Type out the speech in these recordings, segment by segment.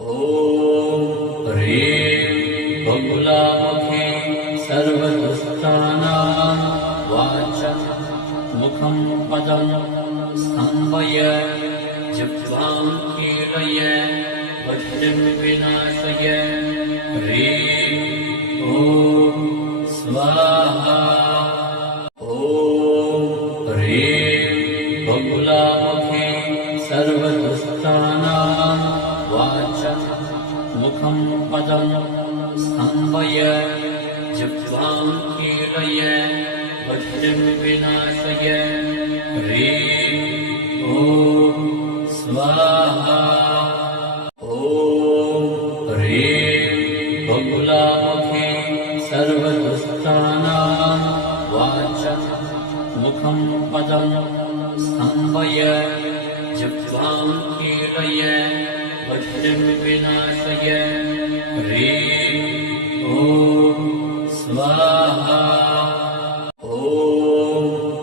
ॐ ह्रीं बकुलामुखी सर्वदुष्टानां वाचं मुखं पदं स्तम्भय जिह्वां कीलय वज्रं विनाशय ह्रीं ॐ स्वाहा। ॐ ह्रीं बकुलामुखी सर्वदुष्टानां वाचं मुखं पदं स्तम्भय जिह्वां कीलय वज्रं विनाशय ह्रीं ॐ स्वाहा। ॐ ह्रीं बकुलामुखी सर्वदुष्टानां वाचं मुखं पदं स्तम्भय जिह्वां कीलय वज्रं विनाशय ह्रीं ॐ स्वाहा। ॐ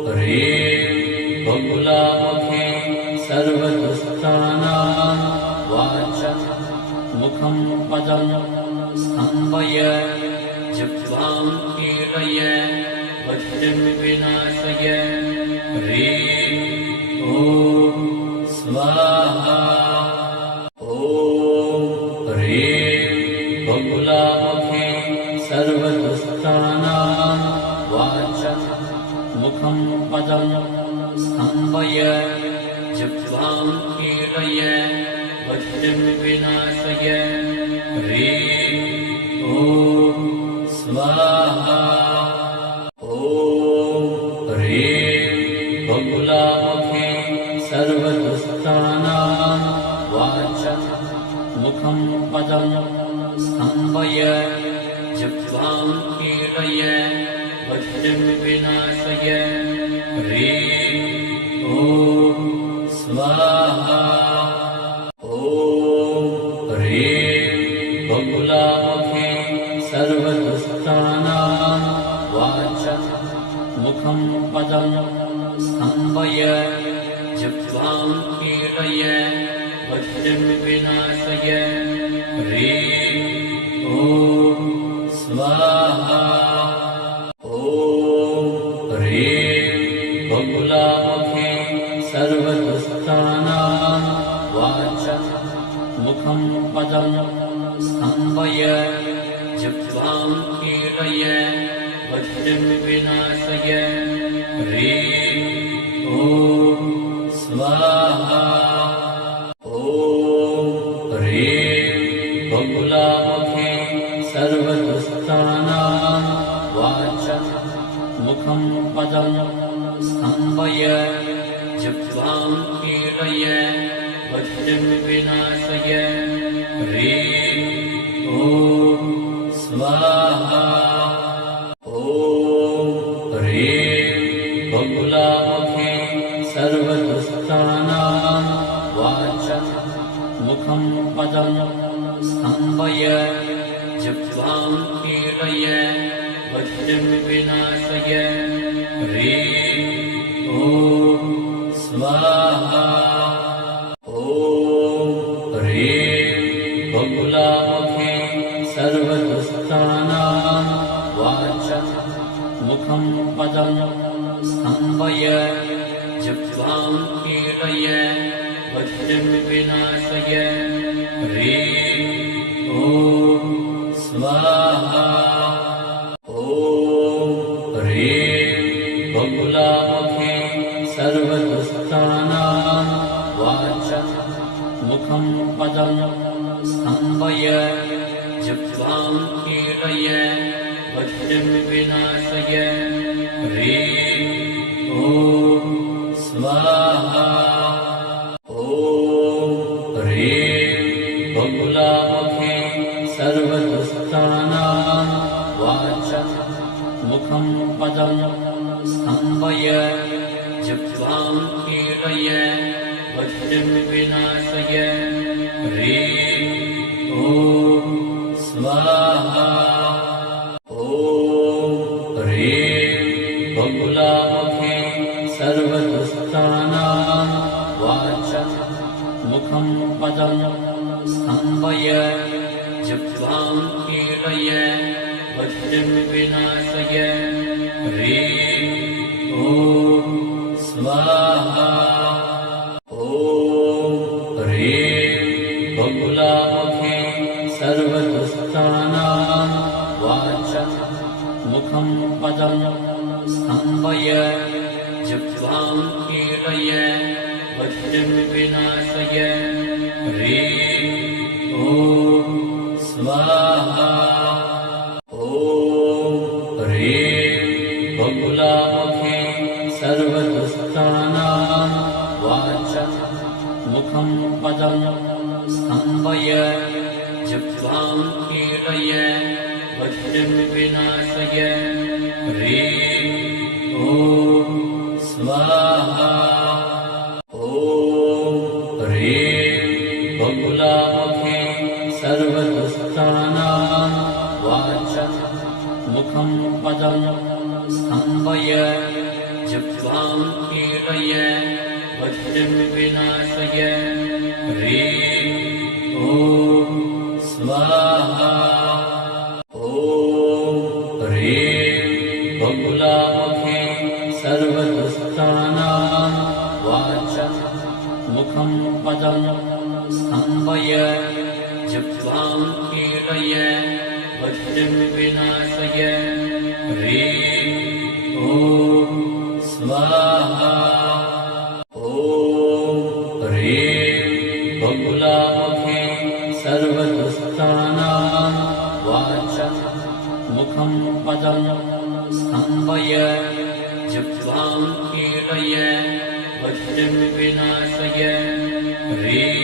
ह्रीं बकुलामुखी सर्वदुष्टानां वाचं मुखं पदं स्तम्भय जिह्वां कीलय वज्रं विनाशय ह्रीं ॐ स्वाहा। ॐ ह्रीं बकुलामुखी सर्वदुष्टानां वाचं मुखं पदं स्तम्भय जिह्वां कीलय वज्रं विनाशय ह्रीं ॐ स्वाहा। ॐ ह्रीं बकुलामुखी सर्वदुष्टानां वाचं मुखं पदं स्तम्भय जिह्वां कीलय वज्रं विनाशय ह्रीं ॐ स्वाहा। ॐ ह्रीं बकुलामुखी सर्वदुष्टानां वाचं मुखं पदं स्तम्भय जिह्वां कीलय वज्रं विनाशय ह्रीं ॐ स्वाहा। ॐ ह्रीं बकुलामुखी सर्वदुष्टानां वाचं मुखं पदं स्तम्भय जिह्वां कीलय वज्रं विनाशय ह्रीं ॐ स्वाहा। ॐ ह्रीं बकुलामुखी सर्वदुष्टानां वाचं मुखं पदं स्तम्भय जिह्वां कीलय वज्रं विनाशय ह्रीं ॐ स्वाहा। ॐ ह्रीं बकुलामुखी सर्वदुष्टानां वाचं मुखं पदं स्तम्भय जिह्वां कीलय वज्रं विनाशय ह्रीं ॐ स्वाहा। ॐ ह्रीं बकुलामुखी सर्वदुष्टानां वाचं मुखं पदं स्तम्भय जिह्वां कीलय वज्रं विनाशय ह्रीं ॐ स्वाहा। ॐ ह्रीं बकुलामुखी सर्वदुष्टानां वाचं मुखं पदं स्तम्भय जिह्वां कीलय वज्रं विनाशय ह्रीं ॐ स्वाहा। ॐ ह्रीं बकुलामुखी सर्वदुष्टानां वाचं मुखं पदं स्तम्भय जिह्वां कीलय वज्रं विनाशय ह्रीं ॐ स्वाहा। ॐ ह्रीं बकुलामुखी सर्वदुष्टानां वाचं मुखं पदं स्तम्भय स्तम्भय जप्त्वां कीलय वज्रं विनाशय ह्रीं ॐ स्वाहा ॐ ह्रीं बकुलामुखे सर्वदुष्टानां वाचं मुखं पदं स्तम्भय जप्त्वां कीलय वज्रं विनाशय ह्रीं ॐ स्वाहा ॐ ह्रीं बकुलामुखे सर्वदुष्टानां वाचं मुखं पदं स्तम्भय जप्त्वां कीलय वज्रं विनाशय ह्रीं ॐ स्वाहा ॐ ह्रीं बकुलामुखे सर्वदुष्टानां वाचं मुखं पदं स्तम्भय जप्त्वां कीलय वज्रं विनाशय ह्रीं ॐ स्वाहा ॐ ह्रीं बकुलामुखे सर्वदुष्टानां वाचं मुखं पदं स्तम्भय जप्त्वां कीलय वज्रं विनाशय ह्रीं ॐ स्वाहा ॐ ह्रीं बकुलामुखे सर्वदुष्टानां वाचं मुखं पदं स्तम्भय जप्त्वां कीलय वज्रं विनाशय ह्रीं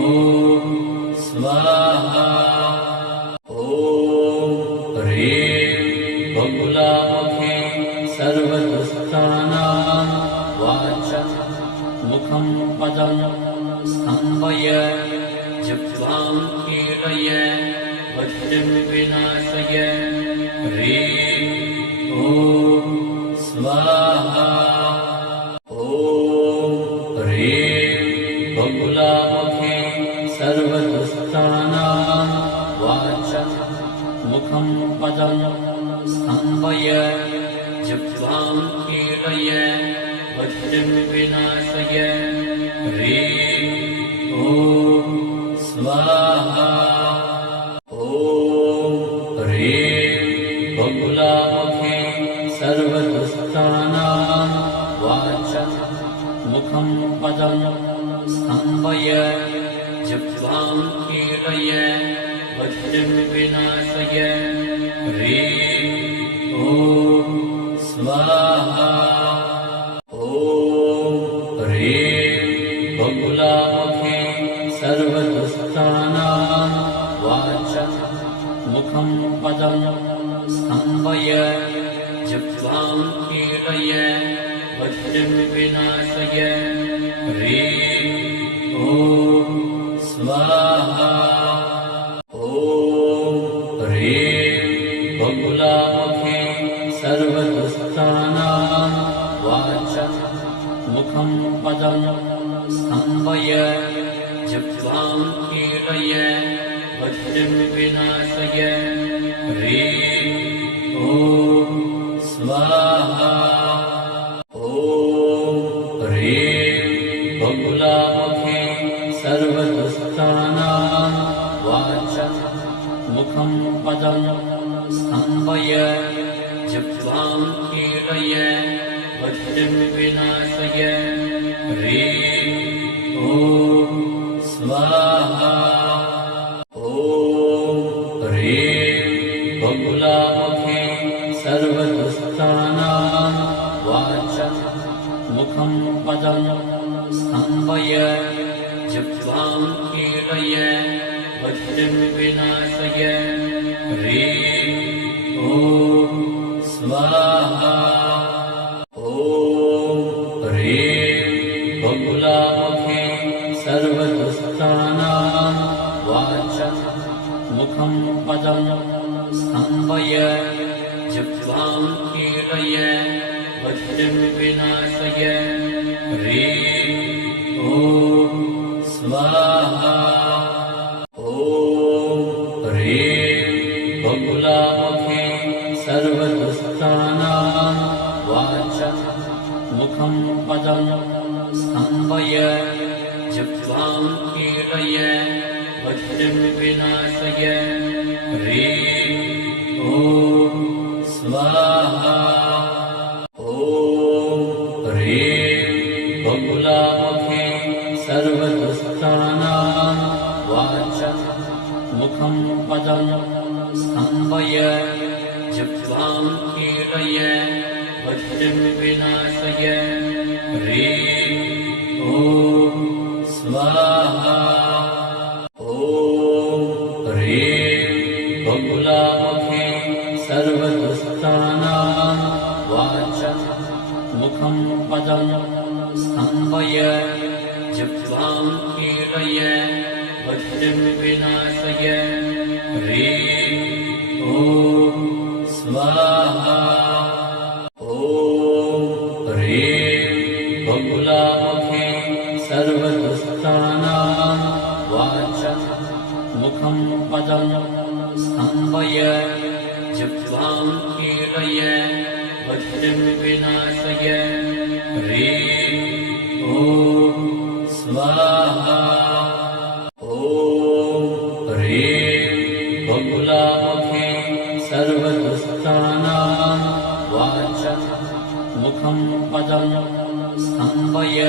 ॐ स्वाहा ॐ ह्रीं बकुलामुखे सर्वदुष्टानां वाचं मुखं पदं स्तम्भय जप्त्वां कीलय वज्रं विनाशय ह्रीं ॐ स्वाहा ॐ ह्रीं बकुलामुखे सर्वदुष्टानां वाचं मुखं पदं स्तम्भय जप्त्वां कीलय वज्रं विनाशय ह्रीं ॐ स्वाहा ॐ ह्रीं बकुलामुखे सर्वदुष्टानां वाचं मुखं पदं स्तम्भय जप्त्वां कीलय वज्रं विनाशय ह्रीं ॐ स्वाहा ॐ ह्रीं बकुलामुखे सर्वदुष्टानां वाचं मुखं पदं स्तम्भय जप्त्वां कीलय वज्रं विनाशय ह्रीं ॐ स्वाहा ॐ ह्रीं बकुलामुखे सर्वदुष्टानां वाचं मुखं पदं स्तम्भय जप्त्वां कीलय वज्रं विनाशय ह्रीं ॐ स्वाहा ॐ ह्रीं बकुलामुखे सर्वदुष्टानां वाचं मुखं पदं स्तम्भय जप्त्वां कीलय वज्रं विनाशय ह्रीं ॐ स्वाहा ॐ ह्रीं बकुलामुखे सर्वदुष्टानां वाचं मुखं पदं स्तम्भय जप्त्वां कीलय वज्रं विनाशय ह्रीं ॐ स्वाहा ॐ ह्रीं बकुलामुखे सर्वदुष्टानां वाचं मुखं पदं स्तम्भय जप्त्वां कीलय वज्रं विनाशय ह्रीं ॐ स्वाहा ॐ पदं स्तम्भय जिह्वां कीलय बधिं विनाशय ह्रीं ॐ स्वाहा ॐ ह्रीं बकुलामुखे सर्वदुष्टानां वाचं मुखं पदं स्तम्भय जिह्वां कीलय बधिं विनाशय ह्रीं ॐ स्वाहा ॐ ह्रीं बकुलामुखे सर्वदुष्टानां वाचं मुखं पदं स्तम्भय जिह्वां कीलय बधिं विनाशय ह्रीं ॐ स्वाहा ॐ ह्रीं बकुलामुखे सर्वदुष्टानां वाचं मुखं पदं स्तम्भय जिह्वां कीलय बधिं विनाशय ह्रीं ॐ स्वाहा ॐ ह्रीं बकुलामुखे सर्वदुष्टानां वाचं मुखं पदं स्तम्भय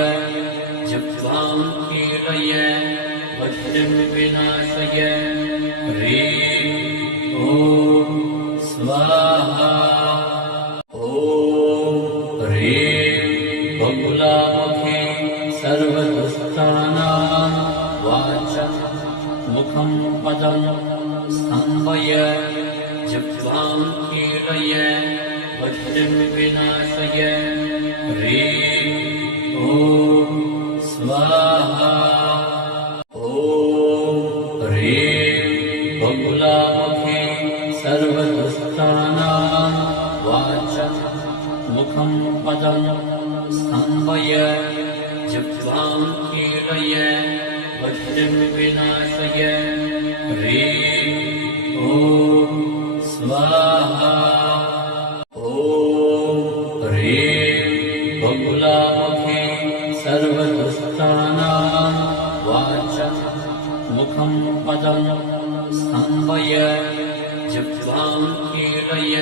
जिह्वां कीलय बधिं विनाशय ह्रीं ॐ स्वाहा ॐ ह्रीं बकुलामुखे सर्वदुष्टानां वाचं मुखं पदं स्तम्भय जिह्वां कीलय बधिं विनाशय ह्रीं ॐ स्वाहा ॐ ह्रीं बकुलामुखे सर्वदुष्टानां वाचं मुखं पदं स्तम्भय जिह्वां कीलय बधिं विनाशय ह्रीं ॐ स्वाहा ॐ ह्रीं बकुलामुखे सर्वदुष्टानां वाचं मुखं पदं स्तम्भय जिह्वां कीलय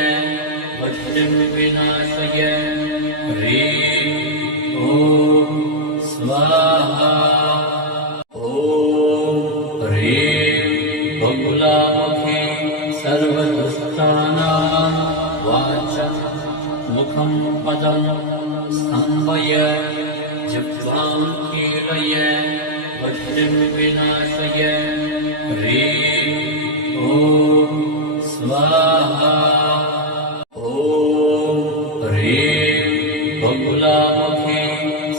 बधिं विनाशय ह्रीं ॐ स्वाहा ॐ ह्रीं बकुलामुखे सर्वदुष्टानां वाचं मुखं पदं स्तम्भय जिह्वां कीलय बधिं विनाशय ह्रीं ॐ स्वाहा ॐ ह्रीं बकुलामुखे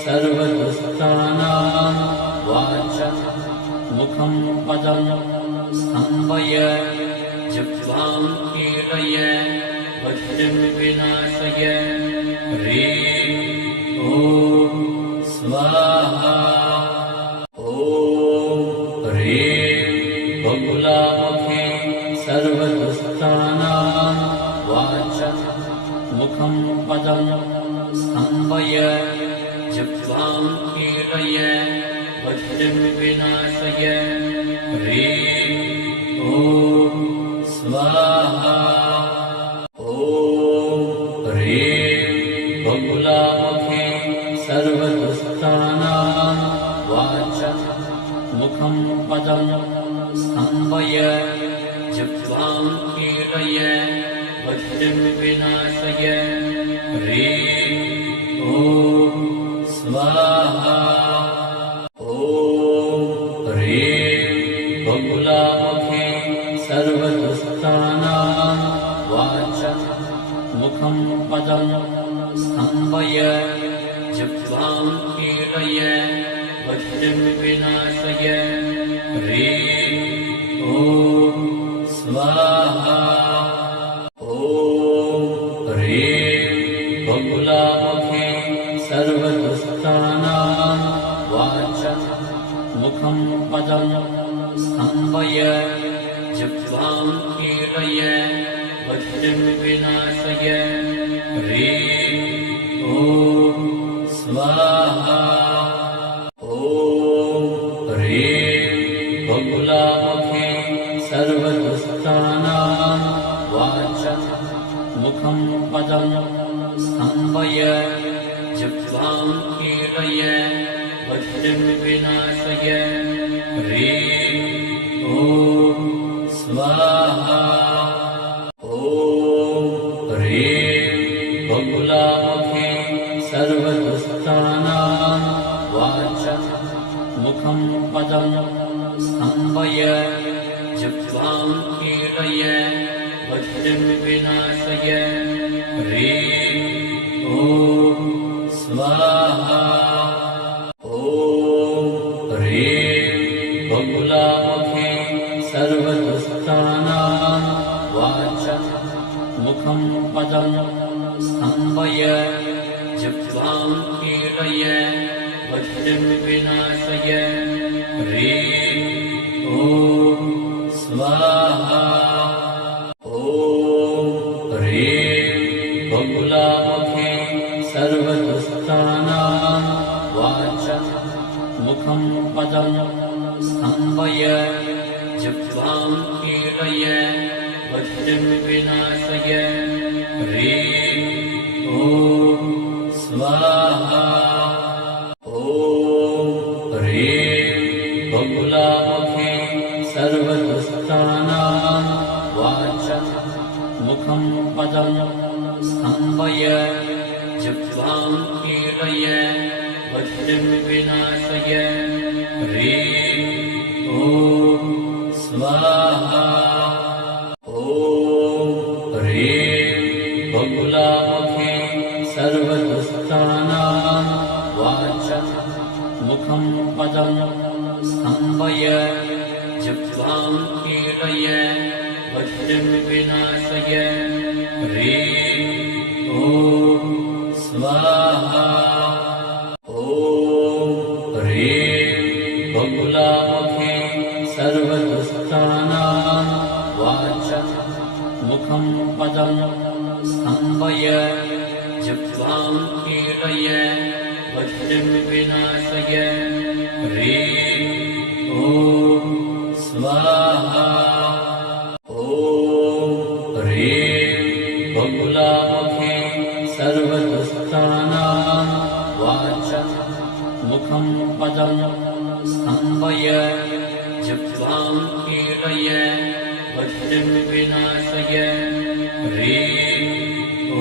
सर्वदुष्टानां वाचं मुखं पदं स्तम्भय जिह्वां कीलय बधिं विनाशय ह्रीं ॐ स्वाहा ॐ ह्रीं बकुलामुखे सर्वदुष्टानां वाचं मुखं पदं स्तम्भय जिह्वां कीलय बधिं विनाशय ह्रीं ॐ स्वाहा ॐ ह्रीं बकुलामुखे सर्वदुष्टानां वाचं मुखं पदं स्तम्भय जिह्वां कीलय बधिं विनाशय ह्रीं ॐ स्वाहा ॐ ह्रीं बकुलामुखे सर्वदुष्टानां वाचं मुखं पदं स्तम्भय जिह्वां कीलय बधिं विनाशय ह्रीं ॐ स्वाहा ॐ ह्रीं बकुलामुखे सर्वदुष्टानां वाचं मुखं पदं स्तम्भय जिह्वां कीलय बधिं विनाशय ह्रीं ॐ स्वाहा बकुलामुखे सर्वदुष्टानां वाचं मुखं पदं स्तम्भय जिह्वां कीलय वज्रं विनाशय ह्रीं ॐ स्वाहा ॐ ह्रीं बकुलामुखे सर्वदुष्टानां वाचं मुखं पदं स्तम्भय जिह्वां कीलय वज्रं विनाशय ह्रीं ॐ स्वाहा ॐ ह्रीं बकुलामुखे सर्वदुष्टानां वाचं मुखं पदं स्तम्भय जिह्वां कीलय वज्रं विनाशय ह्रीं ॐ स्वाहा ॐ ह्रीं बकुलामुखे सर्वदुष्टानां वाचं मुखं पदं स्तम्भय जिह्वां कीलय वज्रं विनाशय ह्रीं ॐ स्वाहा ॐ ह्रीं बकुलामुखे सर्वदुष्टानां वाचं मुखं पदं स्तम्भय जिह्वां कीलय वज्रं विनाशय ह्रीं ॐ स्वाहा ॐ ह्रीं बकुलामुखे सर्वदुष्टानां वाचं मुखं पदं स्तम्भय जिह्वां कीलय वज्रं विनाशय ह्रीं ॐ स्वाहा ॐ ह्रीं बकुलामुखे सर्वदुष्टानां वाचं मुखं पदं स्तम्भय जिह्वां कीलय वज्रं विनाशय ह्रीं ॐ स्वाहा ॐ ह्रीं बकुलामुखे सर्वदुष्टानां वाचं मुखं पदं स्तम्भय जिह्वां कीलय वज्रं विनाशय ह्रीं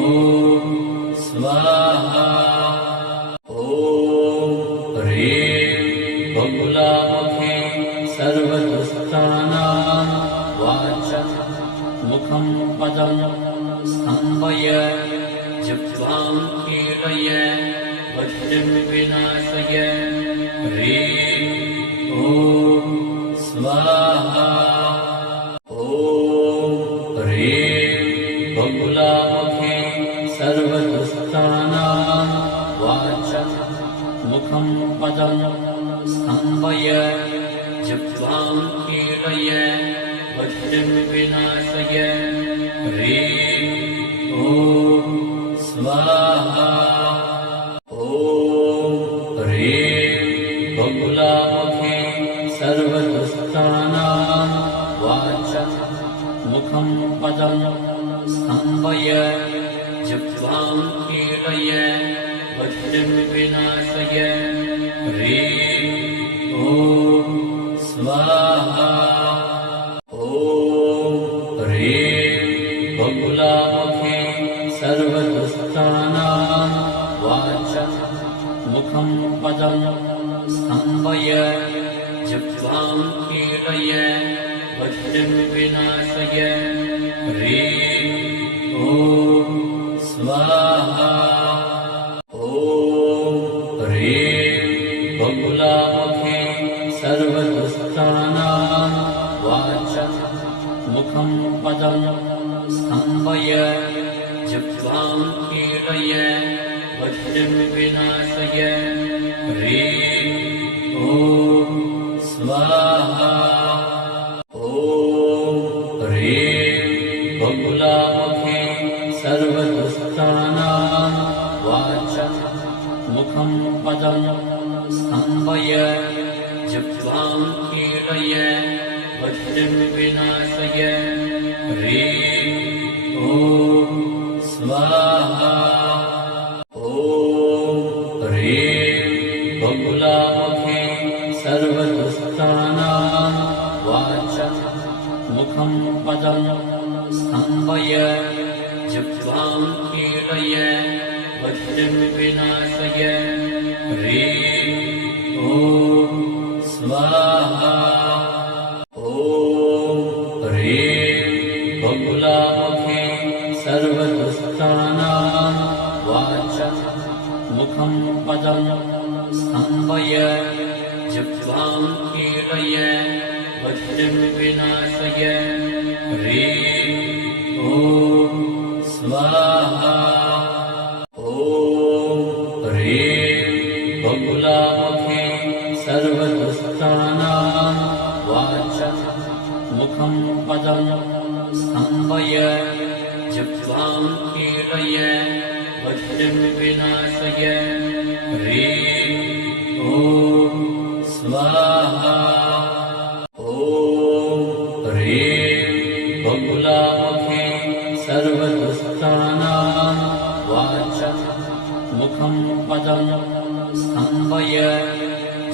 ॐ स्वाहा ॐ ह्रीं बकुलामुखे सर्वदुष्टानां वाचं मुखं पदं स्तम्भय जिह्वां कीलय वज्रं विनाशय ह्रीं ॐ स्वाहा ॐ ह्रीं बकुलामुखे सर्वदुष्टानां वाचं मुखं पदं स्तम्भय जिह्वां कीलय वज्रं विनाशय ह्रीं ॐ स्वाहा ॐ ह्रीं बकुलामुखे सर्वदुष्टानां वाचं मुखं पदं स्तम्भय जिह्वां कीलय वज्रं विनाशय ह्रीं ॐ स्वाहा ॐ ह्रीं बकुलामुखे सर्वदुष्टानां वाचं मुखं पदं स्तम्भय जिह्वां कीलय वज्रं विनाशय ह्रीं ॐ स्वाहा ॐ ह्रीं बकुलामुखे सर्वदुष्टानां वाचं मुखं पदं स्तम्भय जिह्वां कीलय वज्रं विनाशय ह्रीं ॐ स्वाहा ॐ ह्रीं बकुलामुखे सर्वदुष्टानां वाचं मुखं पदं स्तम्भय जिह्वां कीलय वज्रं विनाशय ह्रीं ॐ स्वाहा ॐ ह्रीं बकुलामुखे सर्वदुष्टानां वाचं मुखं पदं स्तम्भय जिह्वां कीलय वज्रं विनाशय ह्रीं ॐ स्वाहा ॐ ह्रीं बकुलामुखे सर्वदुष्टानां वाचं मुखं पदं स्तम्भय जिह्वां कीलय वज्रं विनाशय ह्रीं ॐ स्वाहा ॐ ह्रीं बकुलामुखे सर्वदुष्टानां वाचं मुखं पदं स्तम्भय जिह्वां कीलय वज्रं विनाशय ह्रीं ॐ स्वाहा ॐ ह्रीं बकुलामुखे सर्वदुष्टानां वाचं मुखं पदं स्तम्भय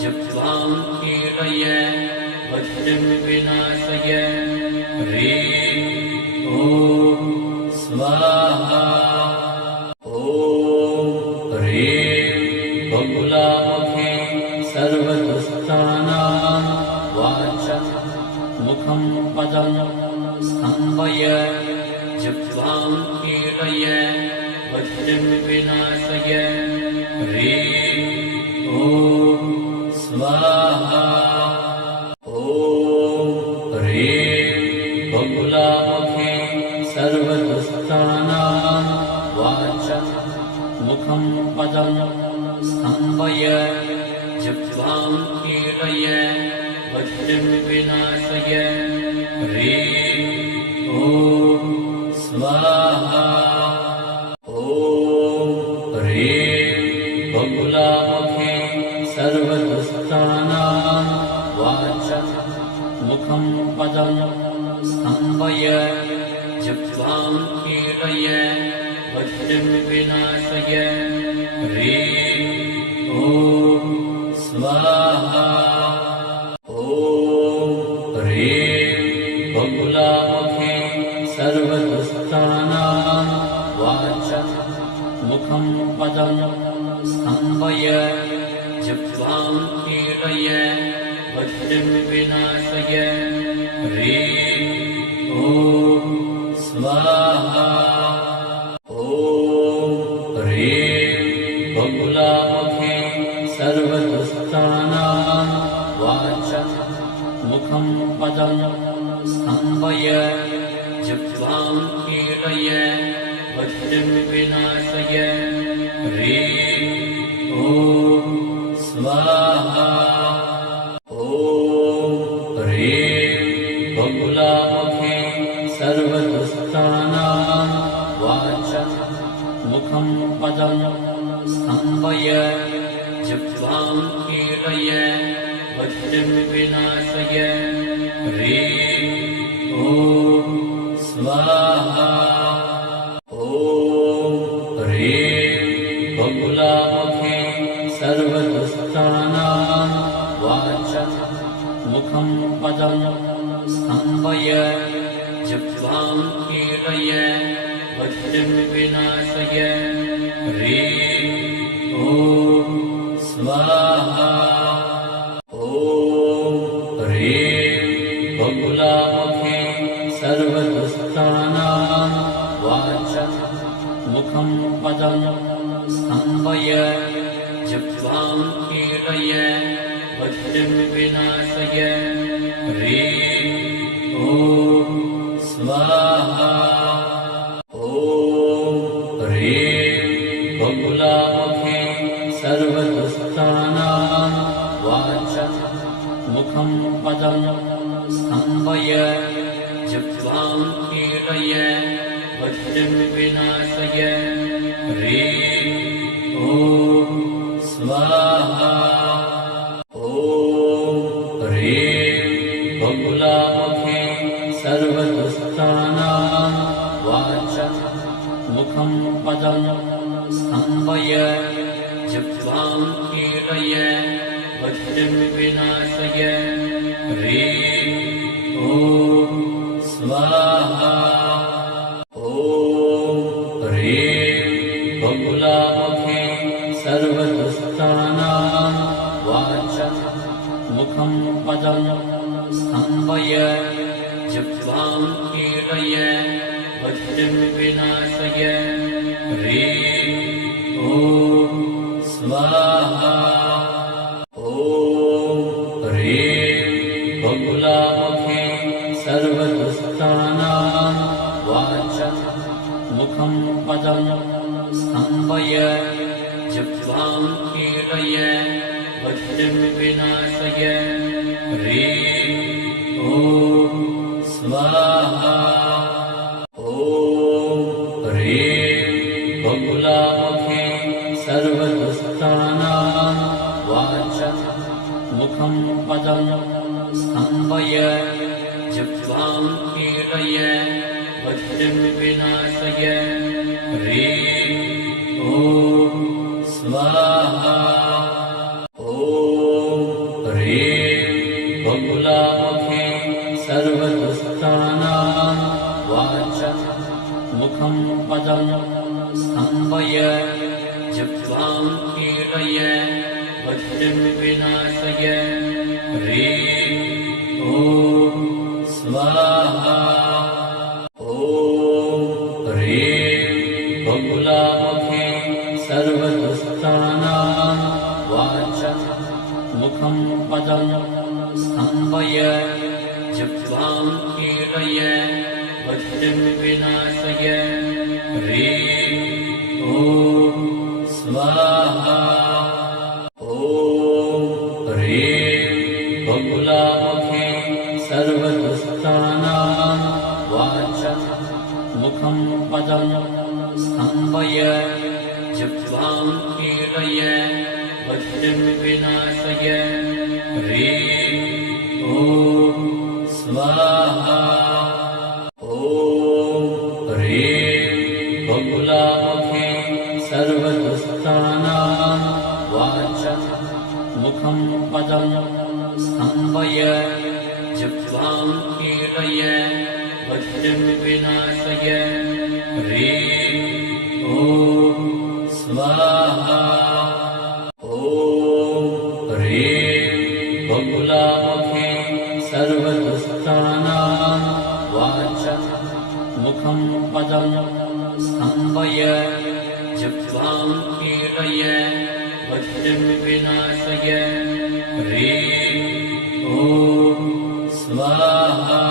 जिह्वां कीलय वज्रं विनाशय ह्रीं ॐ स्वाहा ॐ ह्रीं बकुलामुखे सर्वदुष्टानां वाचं मुखं पदं स्तम्भय जिह्वां कीलय वज्रं विनाशय ह्रीं ॐ स्वाहा ॐ ह्रीं बकुलामुखे सर्वदुष्टानां वाचं मुखं पदं स्तम्भय जिह्वां कीलय वज्रं विनाशय ह्रीं ॐ स्वाहा ॐ ह्रीं बकुलामुखे सर्वदुष्टानां वाचं मुखं पदं स्तम्भय जिह्वां कीलय वज्रं विनाशय ह्रीं ॐ स्वाहा ॐ ह्रीं बकुलामुखे सर्वदुष्टानां वाचं मुखं पदं स्तम्भय जिह्वां कीलय वज्रं विनाशय ह्रीं ॐ स्वाहा ॐ ह्रीं बकुलामुखे सर्वदुष्टानां वाचं मुखं पदं स्तम्भय जिह्वां कीलय वज्रं विनाशय ह्रीं ॐ स्वाहा ॐ ह्रीं बकुलामुखे सर्वदुष्टानां वाचं मुखं पदं स्तम्भय जिह्वां कीलय वज्रं विनाशय ह्रीं ॐ स्वाहा ॐ ह्रीं बकुलामुखे सर्वदुष्टानां वाचं मुखं पदं स्तम्भय जिह्वां कीलय वज्रं विनाशय ह्रीं ॐ स्वाहा ॐ ह्रीं बकुलामुखे सर्वदुष्टानां वाचं मुखं पदं स्तम्भय जिह्वां कीलय वज्रं विनाशय ह्रीं ॐ स्वाहा ॐ ह्रीं बकुलामुखे सर्वदुष्टानां वाचं मुखं पदं स्तम्भय जिह्वां कीलय वज्रं विनाशय ह्रीं ॐ स्वाहा ॐ ह्रीं बकुलामुखे मुखं पदं स्तम्भय जिह्वां कीलय बुद्धिं विनाशय ह्रीं ॐ स्वाहा ॐ ह्रीं बकुलामुखी सर्वदुष्टानां वाचं मुखं पदं स्तम्भय जिह्वां कीलय बुद्धिं विनाशय ह्रीं ॐ स्वाहा ॐ ह्रीं बकुलामुखी सर्वदुष्टानां वाचं मुखं पदं स्तम्भय जिह्वां कीलय बुद्धिं विनाशय ह्रीं ॐ स्वाहा ॐ ह्रीं बकुलामुखी सर्वदुष्टानां वाचं मुखं पदं स्तम्भय जिह्वां कीलय बुद्धिं विनाशय ह्रीं ॐ स्वाहा ॐ ह्रीं बकुलामुखी सर्वदुष्टानां वाचं मुखं पदं स्तम्भय जिह्वां कीलय बुद्धिं विनाशय ह्रीं ॐ स्वाहा ॐ ह्रीं बकुलामुखी सर्वदुष्टानां वाचं मुखं पदं स्तम्भय जिह्वां कीलय बुद्धिं विनाशय ह्रीं ॐ स्वाहा ॐ ह्रीं बकुलामुखी सर्वदुष्टानां वाचं मुखं पदं स्तम्भय जिह्वां कीलय बुद्धिं विनाशय ह्रीं ॐ स्वाहा ॐ ह्रीं बकुलामुखी सर्वदुष्टानां वाचं मुखं पदं स्तम्भय जिह्वां कीलय बुद्धिं विनाशय ह्रीं ॐ स्वाहा ॐ ह्रीं बकुलामुखी सर्वदुष्टानां वाचं मुखं पदं स्तम्भय जिह्वां कीलय बुद्धिं विनाशय ह्रीं ॐ स्वाहा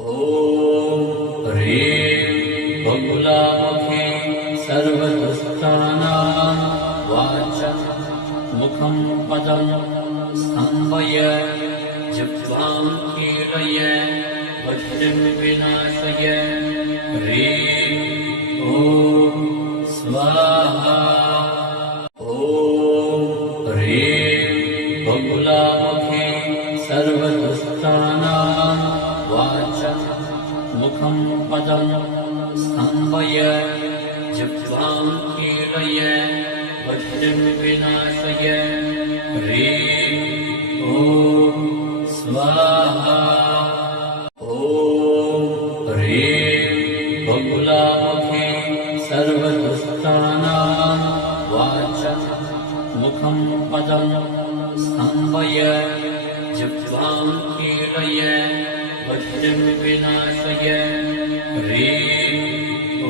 ॐ ह्रीं बकुलामुखी सर्वदुष्टानां वाचं मुखं पदं स्तम्भय जिह्वां कीलय बुद्धिं विनाशय ह्रीं ॐ स्वाहा ॐ ह्रीं बकुलामुखी सर्वदुष्टानां वाचं मुखं पदं स्तम्भय जिह्वां कीलय बुद्धिं विनाशय ह्रीं ॐ स्वाहा ॐ ह्रीं बकुलामुखी सर्वदुष्टानां वाचं मुखं पदं स्तम्भय जिह्वां कीलय बुद्धिं विनाशय ह्रीं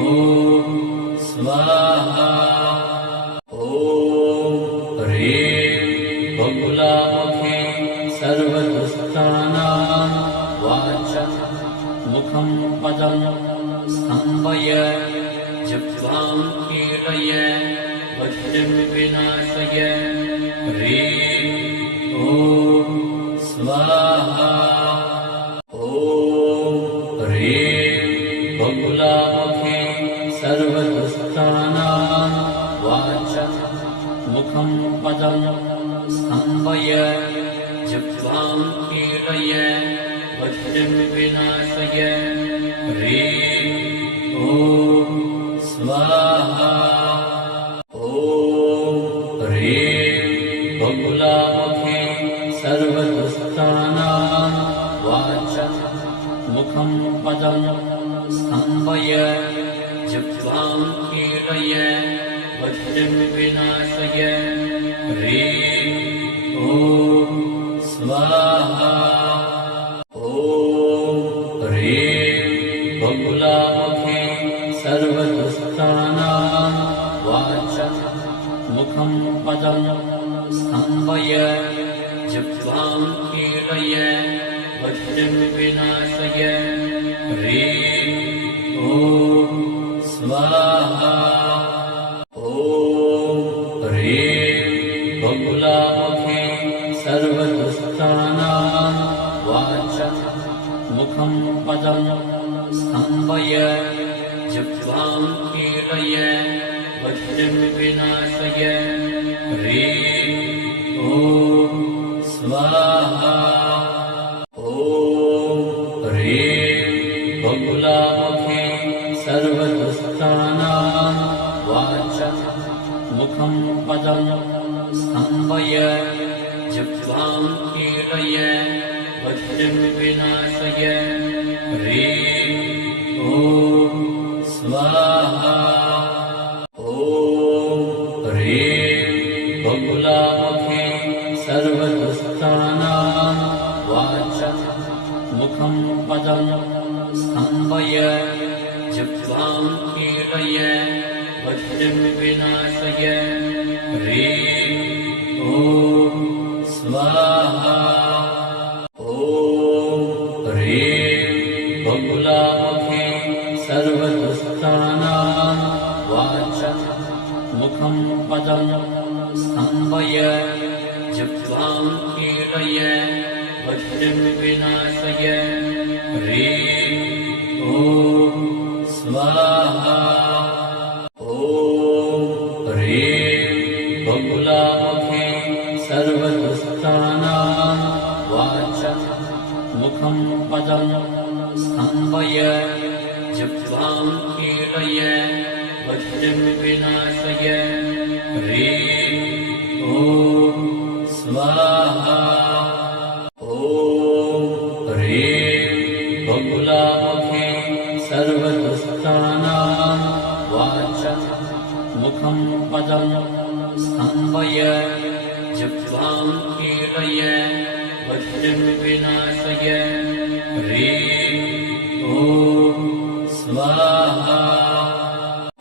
ॐ स्वाहा ॐ ह्रीं बकुलामुखी सर्वदुष्टानां वाचं मुखं पदं स्तम्भय जिह्वां कीलय बुद्धिं विनाशय ह्रीं ॐ स्वाहा ॐ ह्रीं बकुलामुखी सर्वदुष्टानां वाचं मुखं पदं स्तम्भय जिह्वां कीलय बुद्धिं विनाशय ह्रीं ॐ मुखं पदं स्तम्भय जिह्वां कीलय वज्रं विनाशय ह्रीं ॐ स्वाहा ॐ ह्रीं बकुलामुखे सर्वदुष्टानां वाचः मुखं पदं स्तम्भय जिह्वां कीलय वज्रं विनाशय ह्रीं ॐ स्वाहा ॐ ह्रीं बकुलामुखे सर्वदुष्टानां वाचः मुखं पदं स्तम्भय जिह्वां कीलय वज्रं विनाशय ह्रीं ॐ स्वाहा ॐ ह्रीं बकुलामुखे सर्वदुष्टानां वाचः मुखं पदं स्तम्भय जिह्वां कीलय वज्रं विनाशय ह्रीं ॐ स्वाहा ॐ ह्रीं बकुलामुखे सर्वदुष्टानां वाचः मुखं पदं स्तम्भय जिह्वां कीलय वज्रं विनाशय ह्रीं ॐ स्वाहा ॐ ह्रीं बकुलामुखे सर्वदुष्टानां वाचः मुखं पदं स्तम्भय जिह्वां कीलय वज्रं विनाशय ह्रीं ॐ स्वाहा ॐ ह्रीं बकुलामुखे सर्वदुष्टानां वाचः मुखं पदं स्तम्भय जिह्वां कीलय वज्रं विनाशय ह्रीं ॐ स्वाहा ॐ ह्रीं बकुलामुखे सर्वदुष्टानां वाचः मुखं पदं स्तम्भय जिह्वां कीलय वज्रं विनाशय ह्रीं ॐ स्वाहा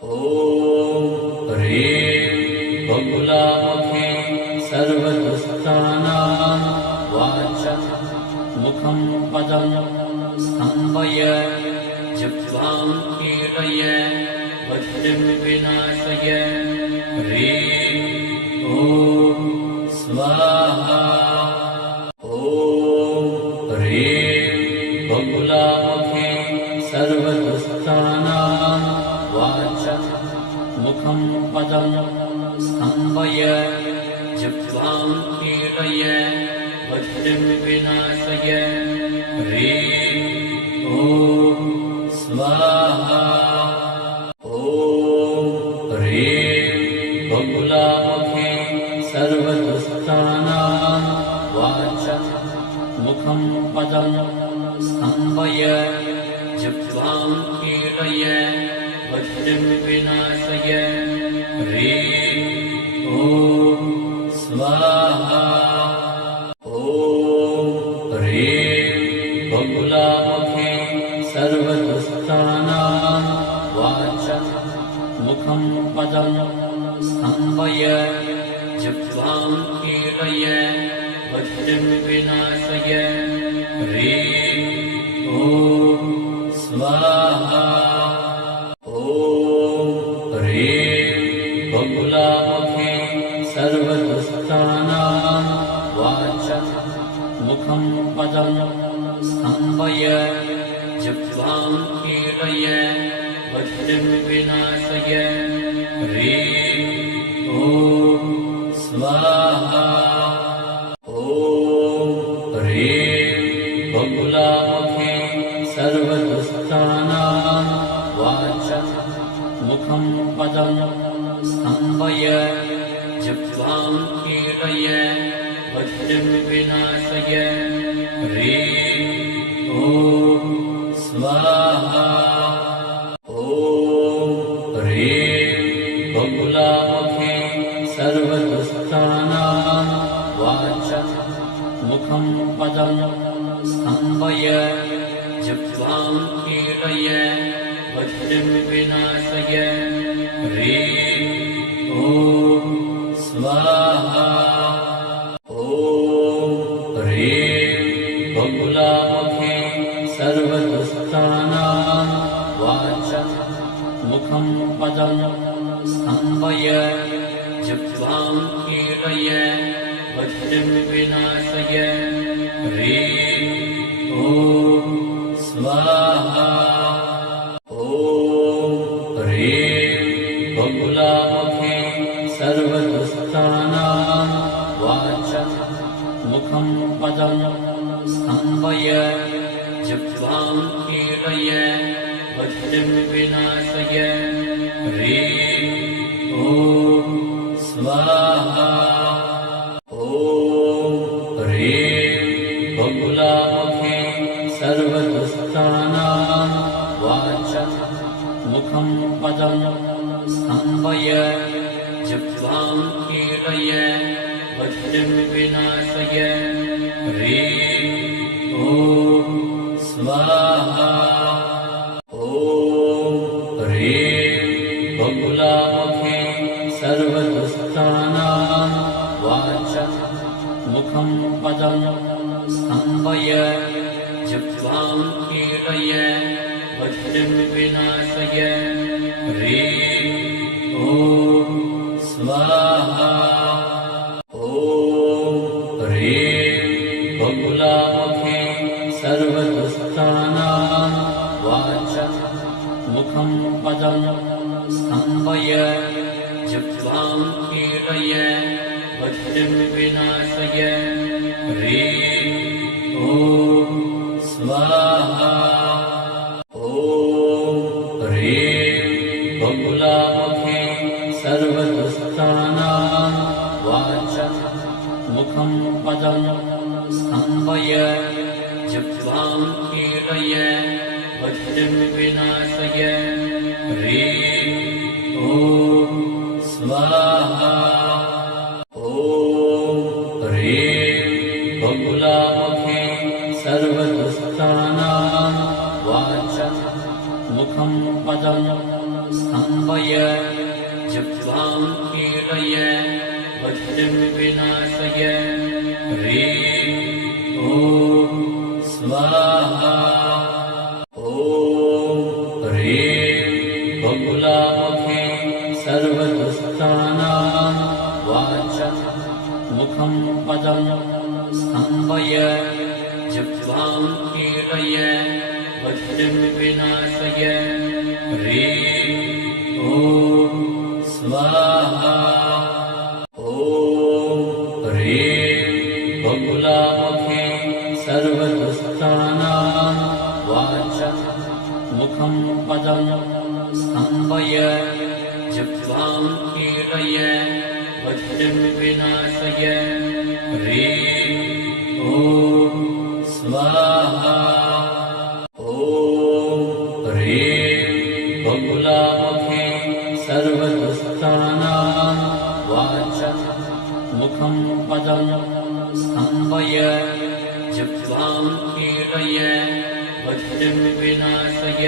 ॐ ह्रीं बकुलामुखे सर्वदुष्टानां वाचः मुखं पदं स्तम्भय जिह्वां कीलय वज्रं विनाशय ह्रीं ॐ स्वाहा ॐ ह्रीं बकुलामुखे सर्वदुष्टानां वाचः मुखं पदं स्तम्भय जिह्वां कीलय वज्रं विनाशय ह्रीं ॐ स्वाहा ॐ ह्रीं बकुलामुखे सर्वदुष्टानां वाचः मुखं पदं स्तम्भय जिह्वां कीलय वज्रं विनाशय ह्रीं ॐ स्वाहा ॐ ह्रीं बकुलामुखे सर्वदुष्टानां वाचः मुखं पदं स्तम्भय जिह्वां कीलय वज्रं विनाशय ह्रीं ॐ स्वाहा ॐ ह्रीं बकुलामुखे सर्वदुष्टानां वाचः मुखं पदं स्तम्भय जिह्वां कीलय वज्रं विनाशय ह्रीं ॐ स्वाहा ॐ ह्रीं बकुलामुखे सर्वदुष्टानां वाचः मुखं पदं स्तम्भय जिह्वां कीलय वज्रं विनाशय ह्रीं ॐ जप्त्वां कीलय वज्रं विनाशय ह्रीं ॐ स्वाहा ॐ ह्रीं बकुलामुखे सर्वदुष्टानां वाचं मुखं पदं स्तम्भय जप्त्वां कीलय वज्रं विनाशय ह्रीं ॐ स्वाहा ॐ ह्रीं बकुलामुखे सर्वदुष्टानां वाचं मुखं पदं स्तम्भय जप्त्वां कीलय वज्रं विनाशय ह्रीं ॐ स्वाहा ॐ ह्रीं बकुलामुखे सर्वदुष्टानां वाचं मुखं पदं स्तम्भय जप्त्वां कीलय वज्रं विनाशय ह्रीं ॐ स्वाहा ॐ ह्रीं बकुलामुखे सर्वदुष्टानां वाचं मुखं पदं स्तम्भय जप्त्वां कीलय वज्रं विनाशय ह्रीं ॐ स्वाहा ॐ ह्रीं बकुलामुखे सर्वदुष्टानां वाचं मुखं पदं स्तम्भय जप्त्वां कीलय वज्रं विनाशय ह्रीं ॐ स्वाहा ॐ ह्रीं बकुलामुखे सर्वदुष्टानां वाचं मुखं पदं स्तम्भय जप्त्वां कीलय वज्रं विनाशय ह्रीं ॐ स्वाहा ॐ ह्रीं बकुलामुखे सर्वदुष्टानां वाचं मुखं पदं स्तम्भय जप्त्वां कीलय वज्रं विनाशय ह्रीं ॐ स्वाहा ॐ ह्रीं बकुलामुखे सर्वदुष्टानां वाचं मुखं पदं स्तम्भय जप्त्वां कीलय वज्रं विनाशय ह्रीं ॐ स्वाहा ॐ ह्रीं बकुलामुखे सर्वदुष्टानां वाचं मुखं पदं स्तम्भय जप्त्वां कीलय वज्रं विनाशय ह्रीं ॐ स्वाहा ॐ ह्रीं बकुलामुखे सर्वदुष्टानां वाचं मुखं पदं स्तम्भय जप्त्वां कीलय वज्रं विनाशय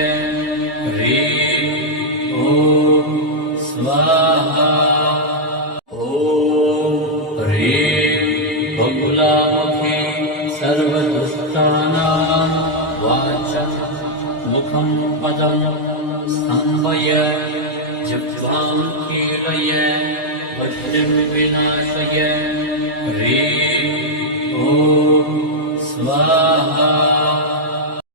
ह्रीं ॐ स्वाहा ॐ ह्रीं बकुलामुखे सर्वदुष्टानां वाचं मुखं पदं स्तम्भय जप्त्वां कीलय वज्रं विनाशय ह्रीं ॐ स्वाहा